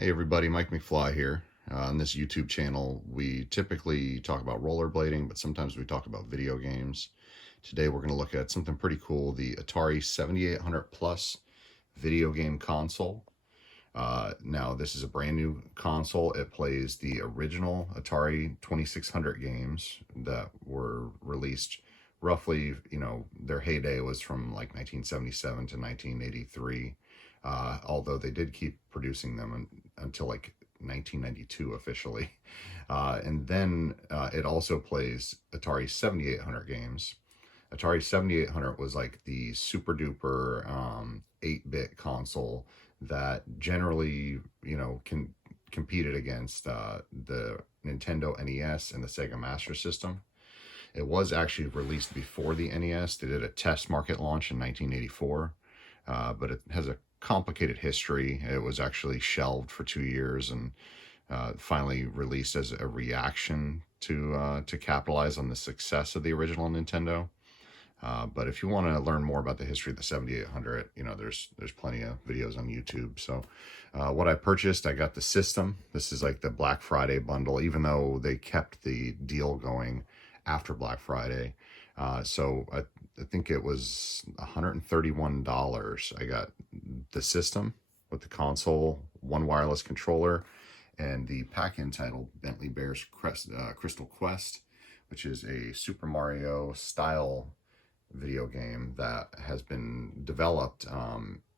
Hey everybody, Mike McFly here. On this YouTube channel, we typically talk about rollerblading, but sometimes we talk about video games. Today we're going to look at something pretty cool, the Atari 7800 Plus video game console. Now, this is a brand new console. It plays the original Atari 2600 games that were released roughly, their heyday was from like 1977 to 1983. Although they did keep producing them until like 1992 officially. And then it also plays Atari 7800 games. Atari 7800 was like the super duper 8-bit console that generally, competed against the Nintendo NES and the Sega Master System. It was actually released before the NES. They did a test market launch in 1984, but it has a complicated history. It was actually shelved for 2 years and finally released as a reaction to capitalize on the success of the original Nintendo. But if you want to learn more about the history of the 7800, there's plenty of videos on YouTube. So what I purchased, I got the system. This is like the Black Friday bundle, even though they kept the deal going after Black Friday. So I think it was $131. I got the system with the console, one wireless controller, and the pack entitled Bentley Bear's Crystal Quest, which is a Super Mario style video game that has been developed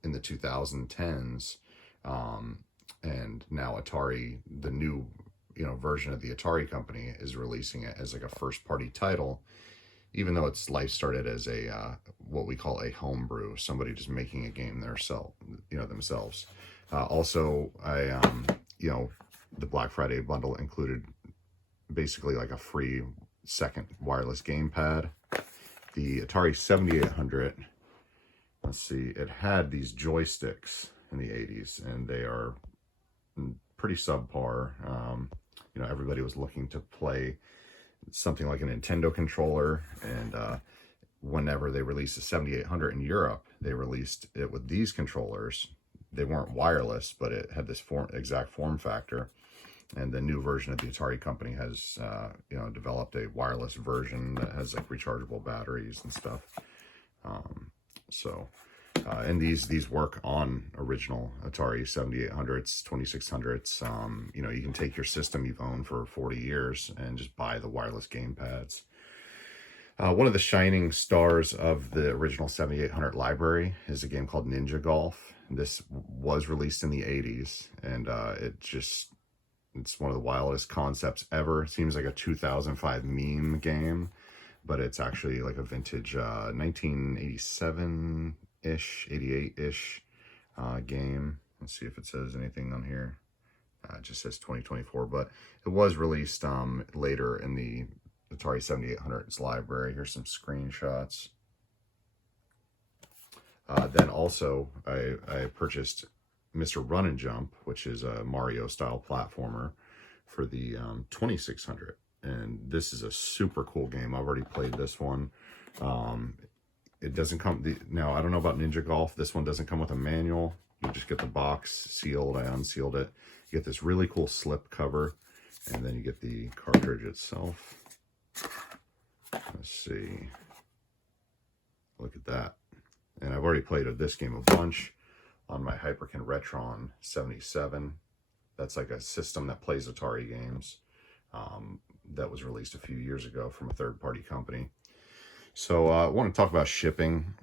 in the 2010s, and now Atari, the new version of the Atari company, is releasing it as like a first party title, even though its life started as a what we call a homebrew, somebody just making a game themselves. Also, the Black Friday bundle included basically like a free second wireless gamepad. The Atari 7800, let's see, it had these joysticks in the 80s, and they are pretty subpar. Everybody was looking to play something like a Nintendo controller, and whenever they released the 7800 in Europe, they released it with these controllers. They weren't wireless, but it had this exact form factor. And the new version of the Atari company has, developed a wireless version that has like rechargeable batteries and stuff. And these work on original Atari 7800s, 2600s. You can take your system you've owned for 40 years and just buy the wireless game pads. One of the shining stars of the original 7800 library is a game called Ninja Golf. This was released in the 80s, and it's one of the wildest concepts ever. It seems like a 2005 meme game, but it's actually like a vintage 1987-ish, 88-ish game. Let's see if it says anything on here. It just says 2024, but it was released later in the Atari 7800's library. Here's some screenshots. Then also, I purchased Mr. Run and Jump, which is a Mario-style platformer, for the 2600. And this is a super cool game. I've already played this one. It doesn't come... Now, I don't know about Ninja Golf. This one doesn't come with a manual. You just get the box sealed. I unsealed it. You get this really cool slip cover, and then you get the cartridge itself. Let's see. Look at that. And I've already played this game a bunch on my Hyperkin Retron 77. That's like a system that plays Atari games, that was released a few years ago from a third-party company. So I want to talk about shipping.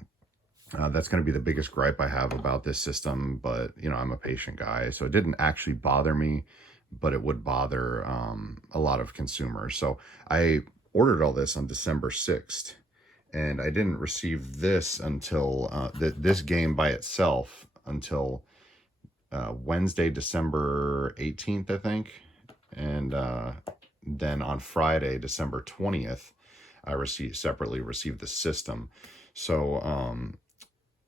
That's going to be the biggest gripe I have about this system, but I'm a patient guy, so it didn't actually bother me, but it would bother a lot of consumers. So I ordered all this on December 6th, and I didn't receive this until this game by itself until Wednesday, December 18th, I think. And then on Friday, December 20th, I separately received the system. So,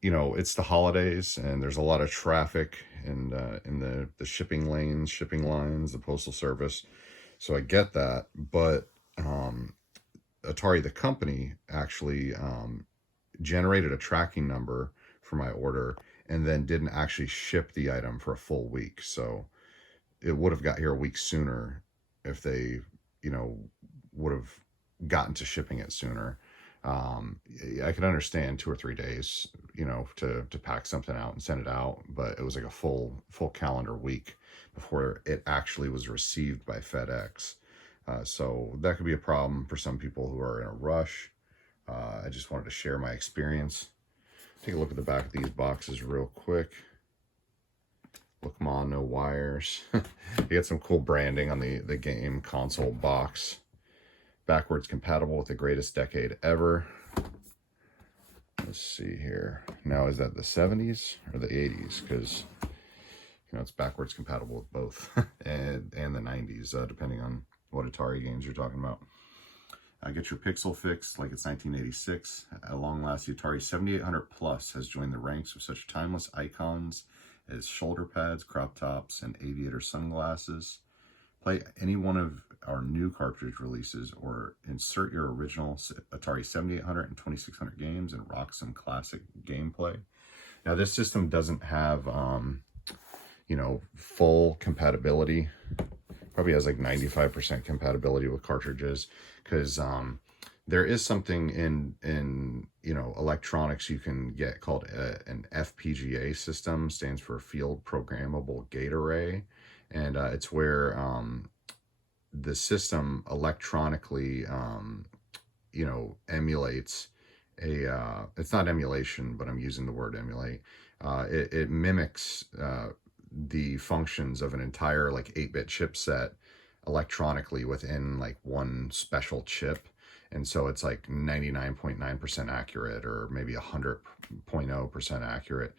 it's the holidays, and there's a lot of traffic in the shipping lanes, shipping lines, the postal service. So I get that, but Atari, the company, actually generated a tracking number for my order and then didn't actually ship the item for a full week. So it would have got here a week sooner if they, you know, would have gotten to shipping it sooner. I could understand 2 or 3 days, you know, to pack something out and send it out, but it was like a full calendar week before it actually was received by FedEx. So that could be a problem for some people who are in a rush. I just wanted to share my experience. Take a look at the back of these boxes real quick. Look them on, no wires. You get some cool branding on the game console box. Backwards compatible with the greatest decade ever. Let's see here. Now, is that the 70s or the 80s? Because, you know, it's backwards compatible with both and the 90s, depending on what Atari games you're talking about. Get your pixel fix like it's 1986. At long last, the Atari 7800 Plus has joined the ranks of such timeless icons as shoulder pads, crop tops, and aviator sunglasses. Play any one of our new cartridge releases or insert your original Atari 7800 and 2600 games and rock some classic gameplay. Now, this system doesn't have, you know, full compatibility. Probably has like 95% compatibility with cartridges, because there is something in you know, electronics you can get called an FPGA system. Stands for Field Programmable Gate Array, and it's where the system electronically you know, emulates a it's not emulation, but I'm using the word emulate. It mimics the functions of an entire like 8-bit chipset electronically within like one special chip. And so it's like 99.9% accurate, or maybe 100.0% accurate.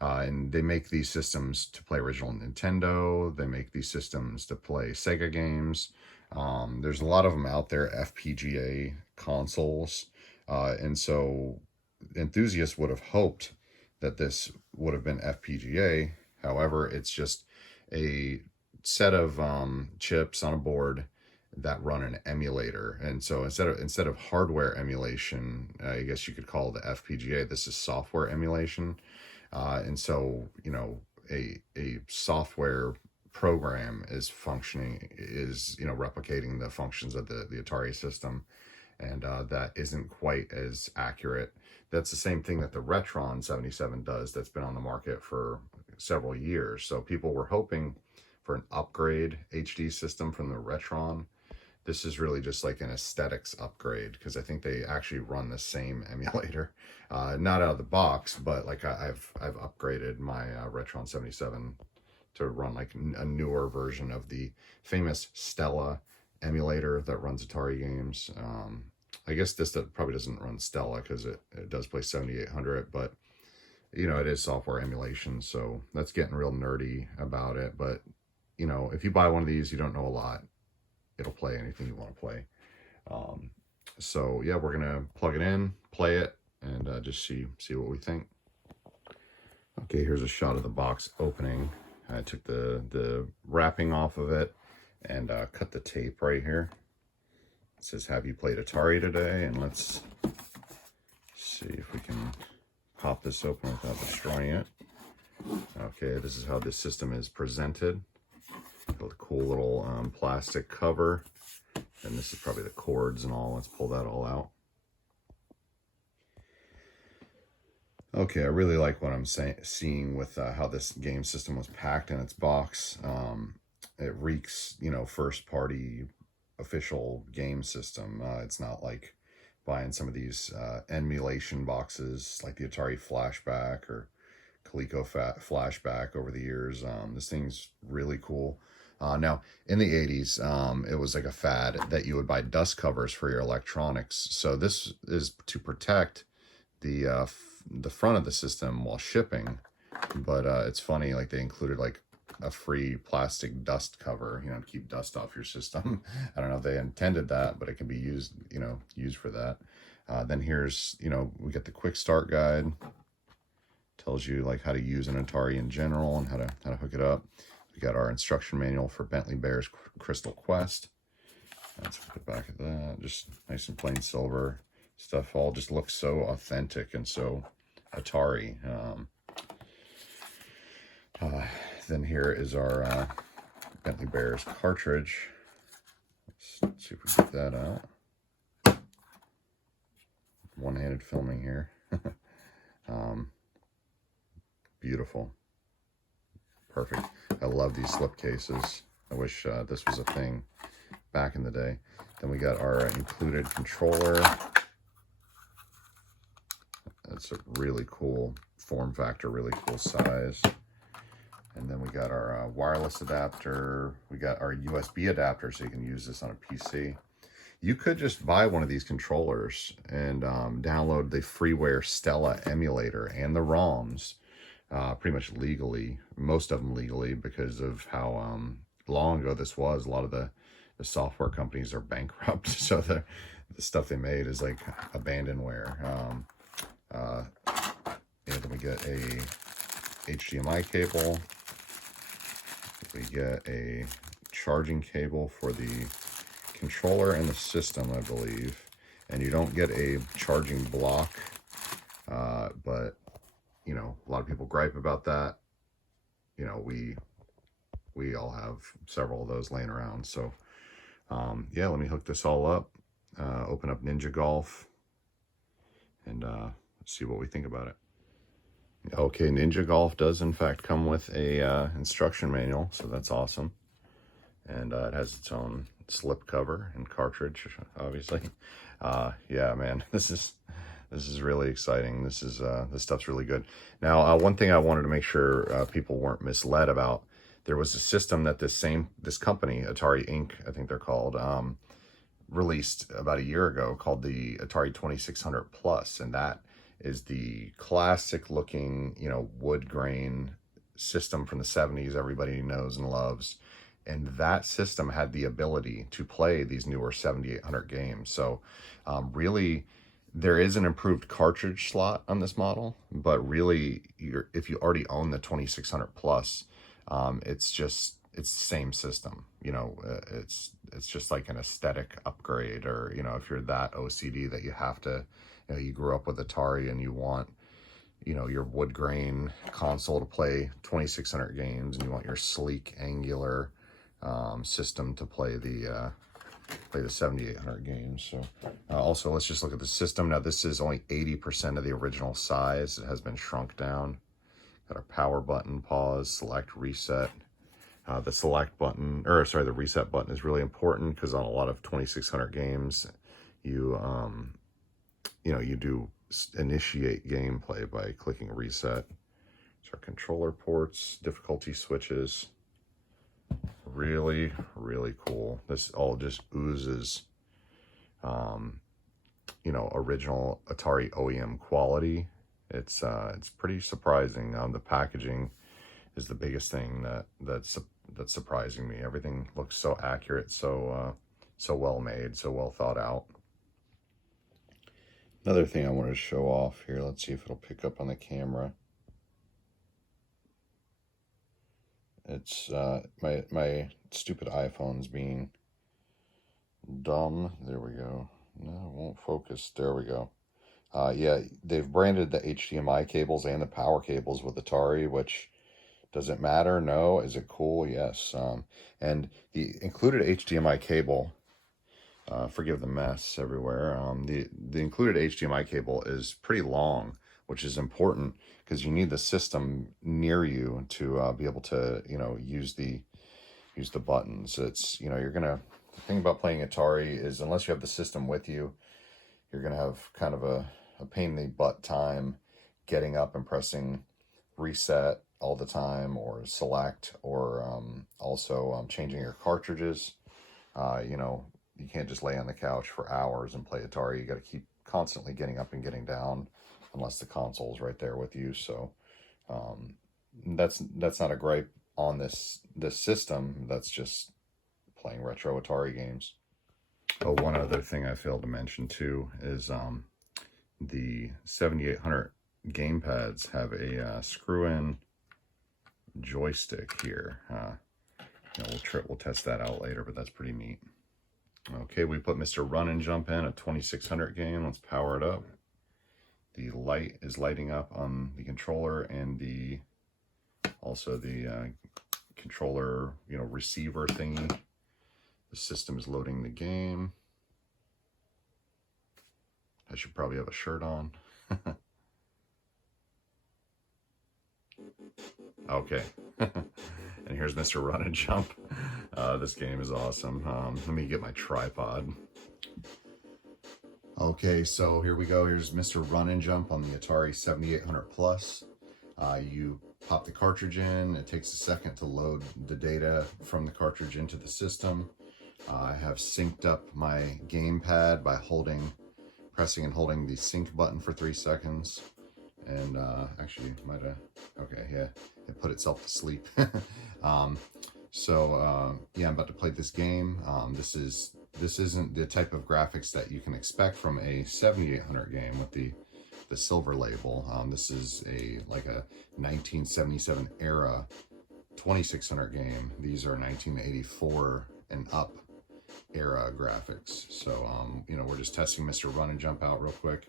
And they make these systems to play original Nintendo. They make these systems to play Sega games. There's a lot of them out there, FPGA consoles. And so enthusiasts would have hoped that this would have been FPGA. However, it's just a set of chips on a board that run an emulator. And so instead of hardware emulation, I guess you could call the FPGA, this is software emulation. And so, you know, a software program is you know, replicating the functions of the Atari system. And that isn't quite as accurate. That's the same thing that the Retron 77 does, that's been on the market for several years. So people were hoping for an upgrade HD system from the Retron. This is really just like an aesthetics upgrade, because I think they actually run the same emulator, not out of the box, but like I've upgraded my Retron 77 to run like a newer version of the famous Stella emulator that runs Atari games. I guess this probably doesn't run Stella because it does play 7800, but you know, it is software emulation, so that's getting real nerdy about it. But you know, if you buy one of these, you don't know a lot. It'll play anything you want to play. So yeah, we're gonna plug it in, play it, and just see what we think. Okay, here's a shot of the box opening. I took the wrapping off of it and cut the tape right here. It says, "Have you played Atari today?" And let's see if we can pop this open without destroying it. Okay, this is how this system is presented. With a cool little plastic cover. And this is probably the cords and all. Let's pull that all out. Okay, I really like what I'm seeing with how this game system was packed in its box. It reeks, you know, first party official game system. It's not like buying some of these emulation boxes like the Atari Flashback or Coleco Flashback over the years. This thing's really cool. Now, in the 80s, it was like a fad that you would buy dust covers for your electronics. So this is to protect the front of the system while shipping. But it's funny, like they included like a free plastic dust cover, you know, to keep dust off your system. I don't know if they intended that, but it can be used, you know, used for that. Then here's, you know, we get the quick start guide. Tells you like how to use an Atari in general and how to hook it up. We got our instruction manual for Bentley Bear's Crystal Quest. Let's look back at that. Just nice and plain silver stuff. All just looks so authentic and so Atari. Then here is our Bentley Bear's cartridge. Let's see if we get that out. One-handed filming here. Beautiful. Perfect. I love these slip cases. I wish this was a thing back in the day. Then we got our included controller. That's a really cool form factor, really cool size. And then we got our wireless adapter. We got our USB adapter, so you can use this on a PC. You could just buy one of these controllers and download the freeware Stella emulator and the ROMs pretty much legally, most of them legally, because of how long ago this was. A lot of the software companies are bankrupt, so the stuff they made is like abandonware. And then we get a HDMI cable. We get a charging cable for the controller and the system, I believe. And you don't get a charging block, but you know, a lot of people gripe about that. You know, we all have several of those laying around. So yeah, let me hook this all up, open up Ninja Golf, and see what we think about it. Okay, Ninja Golf does in fact come with a instruction manual, so that's awesome. And it has its own slip cover and cartridge, obviously. Yeah, man, this is really exciting. This stuff's really good. Now, one thing I wanted to make sure people weren't misled about: there was a system that this company, Atari Inc., I think they're called, released about a year ago, called the Atari 2600 Plus, and that is the classic looking, you know, wood grain system from the 70s everybody knows and loves. And that system had the ability to play these newer 7800 games. So really, there is an improved cartridge slot on this model, but really, if you already own the 2600 Plus, it's the same system. You know, it's just like an aesthetic upgrade, or, you know, if you're that OCD that you have to, you know, you grew up with Atari and you want, you know, your wood grain console to play 2600 games, and you want your sleek, angular system to play the 7800 games. So also, let's just look at the system. Now, this is only 80% of the original size. It has been shrunk down. Got our power button, pause, select, reset. The select button, or sorry, the reset button is really important, because on a lot of 2600 games, you know, you do initiate gameplay by clicking reset. So our controller ports, difficulty switches. Really, really cool. This all just oozes, you know, original Atari OEM quality. It's pretty surprising. The packaging is the biggest thing that's surprising me. Everything looks so accurate, so well made, so well thought out. Another thing I wanted to show off here. Let's see if it'll pick up on the camera. It's my stupid iPhone's being dumb. There we go. No, it won't focus. There we go. Yeah, they've branded the HDMI cables and the power cables with Atari, which, does it matter? No. Is it cool? Yes. And the included HDMI cable, forgive the mess everywhere. The included HDMI cable is pretty long, which is important because you need the system near you to be able to, you know, use the buttons. It's, you know, the thing about playing Atari is, unless you have the system with you, you're gonna have kind of a pain in the butt time getting up and pressing reset all the time, or select, or also changing your cartridges. You know, you can't just lay on the couch for hours and play Atari. You got to keep constantly getting up and getting down, unless the console's right there with you. So that's not a gripe on this system. That's just playing retro Atari games. Oh, one other thing I failed to mention too is the 7800 gamepads have a screw-in joystick here. You know, we'll test that out later, but that's pretty neat. Okay, we put Mr. Run and Jump in, a 2600 game. Let's power it up. The light is lighting up on the controller, and also the controller, receiver thingy. The system is loading the game. I should probably have a shirt on. Okay. And here's Mr. Run and Jump. This game is awesome. Let me get my tripod. Okay, so here we go. Here's Mr. Run and Jump on the Atari 7800 Plus. You pop the cartridge in. It takes a second to load the data from the cartridge into the system. I have synced up my gamepad by pressing and holding the sync button for 3 seconds. And actually, might have, okay, yeah, it put itself to sleep. Yeah, I'm about to play this game. This isn't the type of graphics that you can expect from a 7800 game with the silver label. This is like a 1977 era 2600 game. These are 1984 and up era graphics. So we're just testing Mr. Run and Jump out real quick.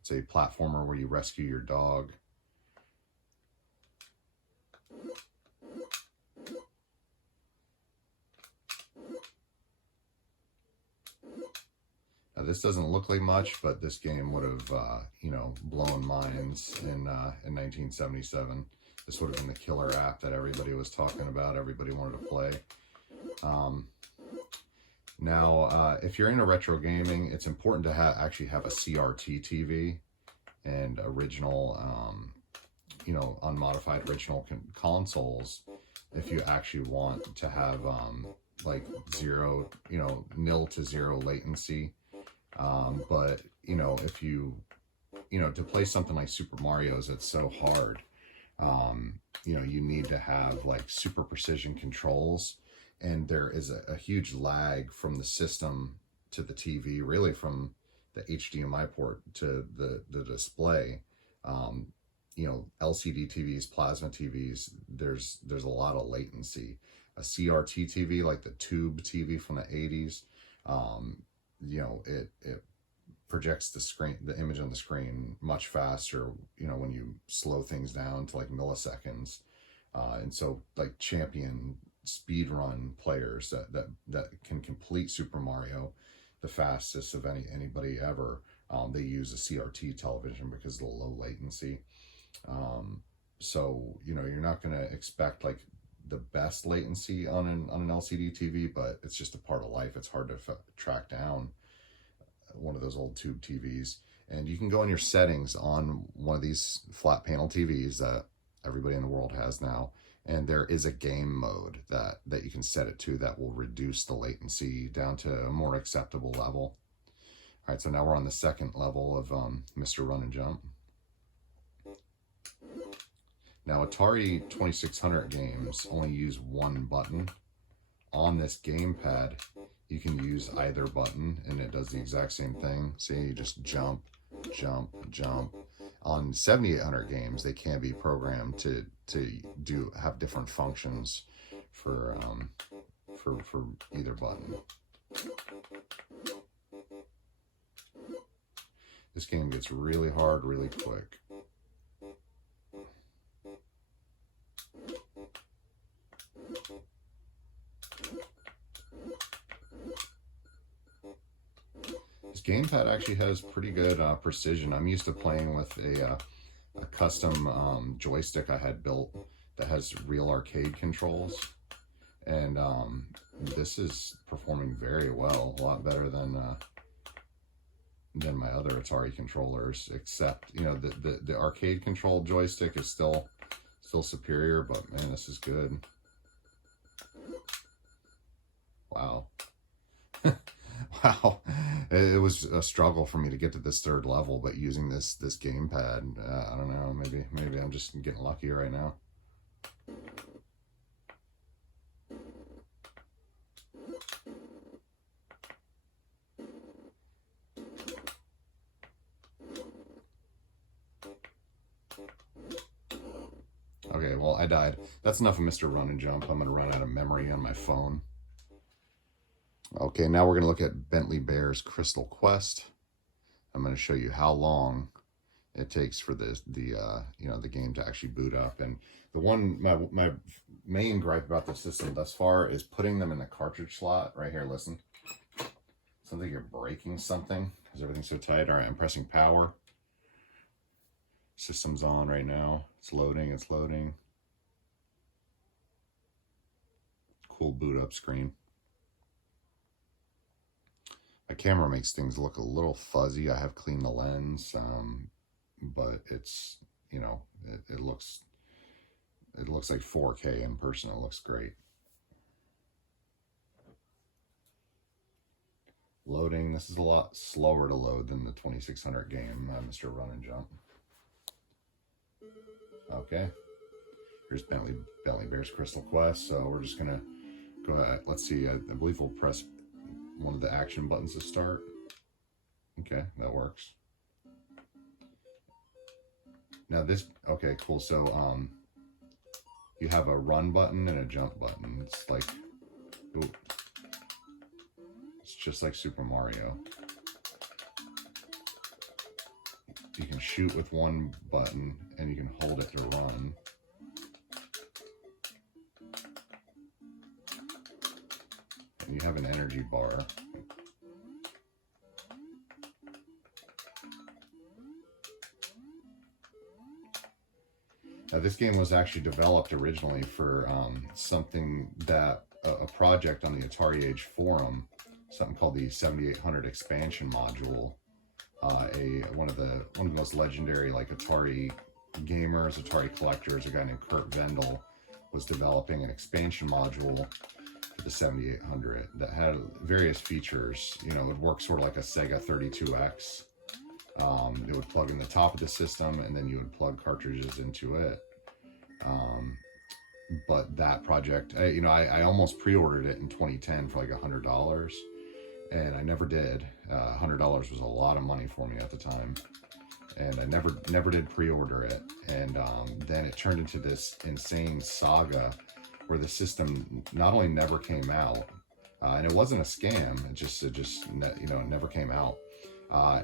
It's a platformer where you rescue your dog. Now, this doesn't look like much, but this game would have, blown minds in 1977. This would have been the killer app that everybody was talking about, everybody wanted to play. Now, if you're into retro gaming, it's important to actually have a CRT TV and original, unmodified original consoles if you actually want to have like nil to zero latency. But if you to play something like Super Mario's, it's so hard. You need to have like super precision controls, and there is a huge lag from the system to the TV, really from the HDMI port to the display. LCD TVs, plasma TVs, there's a lot of latency. A CRT TV, like the tube TV from the 80s, it projects the image on the screen much faster, when you slow things down to like milliseconds. And so like champion speedrun players that can complete Super Mario the fastest of anybody ever, they use a CRT television because of the low latency. So you're not going to expect like the best latency on an LCD TV, but it's just a part of life. It's hard to track down one of those old tube TVs. And you can go in your settings on one of these flat panel TVs that everybody in the world has now, and there is a game mode that you can set it to that will reduce the latency down to a more acceptable level. All right, so now we're on the second level of Mr. Run and Jump. Now, Atari 2600 games only use one button. On this gamepad, you can use either button, and it does the exact same thing. So you just jump, jump, jump. On 7800 games, they can be programmed to have different functions for either button. This game gets really hard really quick. This gamepad actually has pretty good precision. I'm used to playing with a custom joystick I had built that has real arcade controls, and this is performing very well, a lot better than my other Atari controllers. Except the arcade control joystick is still superior, but man, this is good. Wow. Wow, it was a struggle for me to get to this third level, but using this gamepad, I don't know, maybe I'm just getting lucky right now. Okay, well, I died. That's enough of Mr. Run and Jump. I'm going to run out of memory on my phone. Okay, now we're going to look at Bentley Bear's Crystal Quest. I'm going to show you how long it takes for the game to actually boot up. And My main gripe about the system thus far is putting them in the cartridge slot right here. Listen, sounds like you're breaking something because everything's so tight. All right, I'm pressing power. System's on right now. It's loading. It's loading. Cool boot up screen. My camera makes things look a little fuzzy. I have cleaned the lens, but it's, you know, it looks like 4K in person. It looks great. Loading. This is a lot slower to load than the 2600 game, Mr. Run and Jump. Okay. Here's Bentley Bear's Crystal Quest. So we're just gonna go ahead. Let's see. I believe we'll press one of the action buttons to start. Okay, that works. Now this, okay, cool. So you have a run button and a jump button. It's like, ooh, it's just like Super Mario. You can shoot with one button and you can hold it to run. And you have an energy bar. Now, this game was actually developed originally for something that a project on the Atari Age forum, something called the 7800 expansion module. One of the most legendary like Atari gamers, Atari collectors, a guy named Kurt Vendel, was developing an expansion module for the 7800 that had various features. You know, it would work sort of like a Sega 32X. It would plug in the top of the system, and then you would plug cartridges into it. But that project, I almost pre-ordered it in 2010 for like $100, and I never did. $100 was a lot of money for me at the time, and I never did pre-order it. And then it turned into this insane saga where the system not only never came out, and it wasn't a scam. It just it never came out.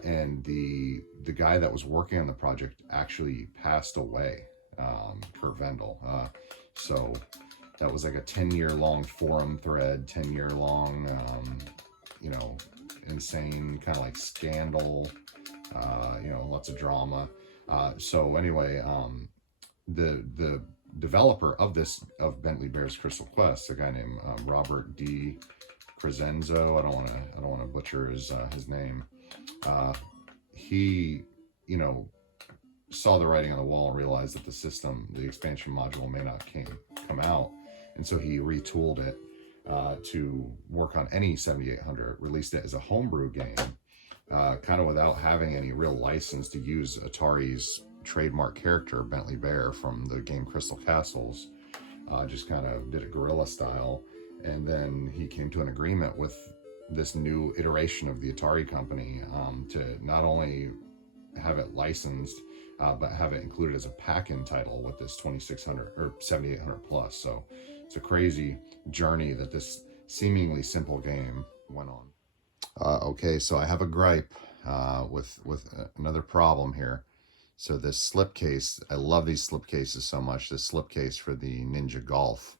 And the guy that was working on the project actually passed away, Kurt Vendel. So that was like a 10-year-long forum thread, 10-year-long, insane kind of like scandal, lots of drama. So anyway, the developer of Bentley Bear's Crystal Quest, a guy named Robert D. Crescenzo. I don't want to butcher his name. He, saw the writing on the wall and realized that the expansion module may not come out. And so he retooled it to work on any 7800, released it as a homebrew game, kind of without having any real license to use Atari's trademark character, Bentley Bear, from the game Crystal Castles. Just kind of did it guerrilla style. And then he came to an agreement with this new iteration of the Atari company to not only have it licensed, but have it included as a pack-in title with this 2600 or 7800 plus. So it's a crazy journey that this seemingly simple game went on. Okay, so I have a gripe with another problem here. So this slipcase, I love these slipcases so much. This slipcase for the Ninja Golf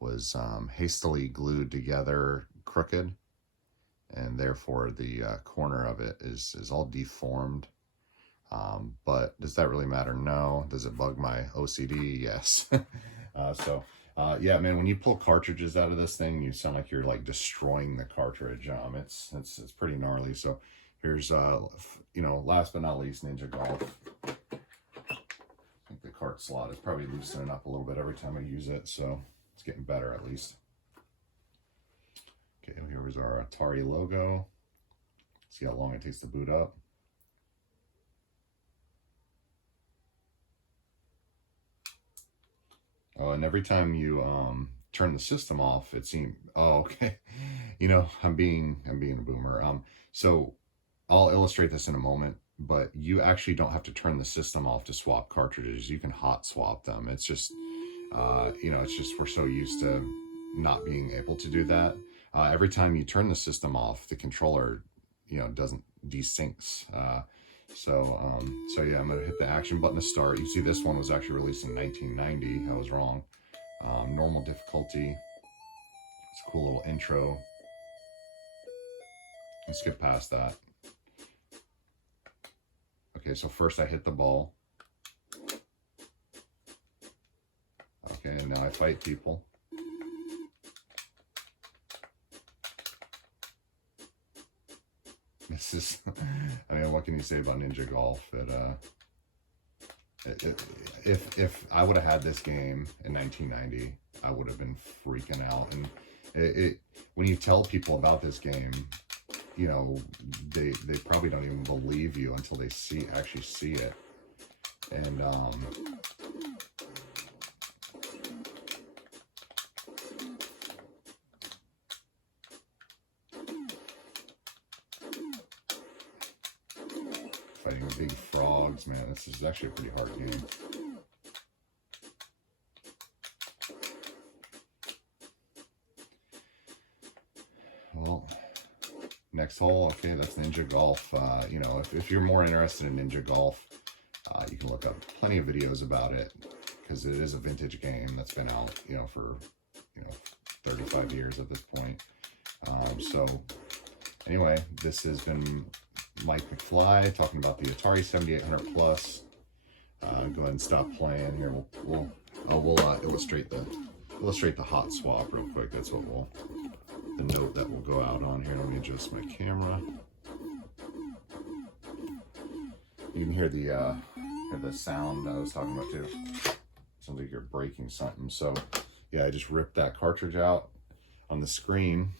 was hastily glued together crooked, and therefore the corner of it is all deformed. But does that really matter? No. Does it bug my OCD? Yes. Yeah, man, when you pull cartridges out of this thing, you sound like you're like destroying the cartridge. It's pretty gnarly. So here's, last but not least, Ninja Golf. I think the cart slot is probably loosening up a little bit every time I use it, so it's getting better at least. Okay, here's our Atari logo. See how long it takes to boot up. Oh, and every time you turn the system off, it seems, oh, okay. I'm being a boomer. So I'll illustrate this in a moment, but you actually don't have to turn the system off to swap cartridges. You can hot swap them. It's just, it's just we're so used to not being able to do that. Every time you turn the system off, the controller, doesn't desyncs. So yeah, I'm gonna hit the action button to start. You see this one was actually released in 1990. I was wrong. Normal difficulty. It's a cool little intro. Let's skip past that. Okay, so first I hit the ball. Okay, and now I fight people. This is, I mean, what can you say about Ninja Golf? If I would have had this game in 1990, I would have been freaking out. And when you tell people about this game, you know, they probably don't even believe you until they actually see it. And fighting big frogs, man, this is actually a pretty hard game. Well, next hole, okay, that's Ninja Golf. You know, if you're more interested in Ninja Golf, you can look up plenty of videos about it, because it is a vintage game that's been out, you know, for, you know, 35 years at this point. So anyway, this has been Mike McFly talking about the Atari 7800 Plus. Go ahead and stop playing here. We'll illustrate the hot swap real quick. That's what the note that will go out on here. Let me adjust my camera. You can hear the sound I was talking about too. Sounds like you're breaking something. So yeah, I just ripped that cartridge out. On the screen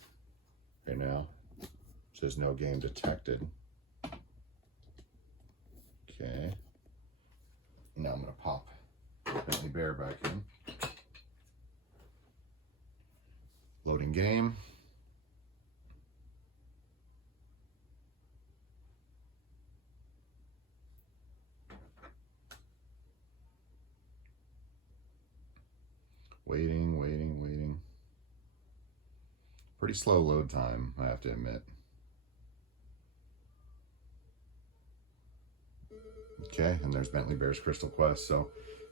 right now, it says no game detected. Okay. Now I'm gonna pop Bentley Bear back in. Loading game. Waiting. Pretty slow load time, I have to admit. Okay, and there's Bentley Bear's Crystal Quest. So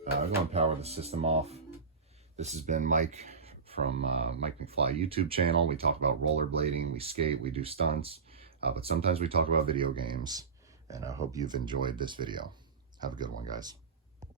I'm going to power the system off. This has been Mike from Mike McFly YouTube channel. We talk about rollerblading, we skate, we do stunts, but sometimes we talk about video games. And I hope you've enjoyed this video. Have a good one, guys.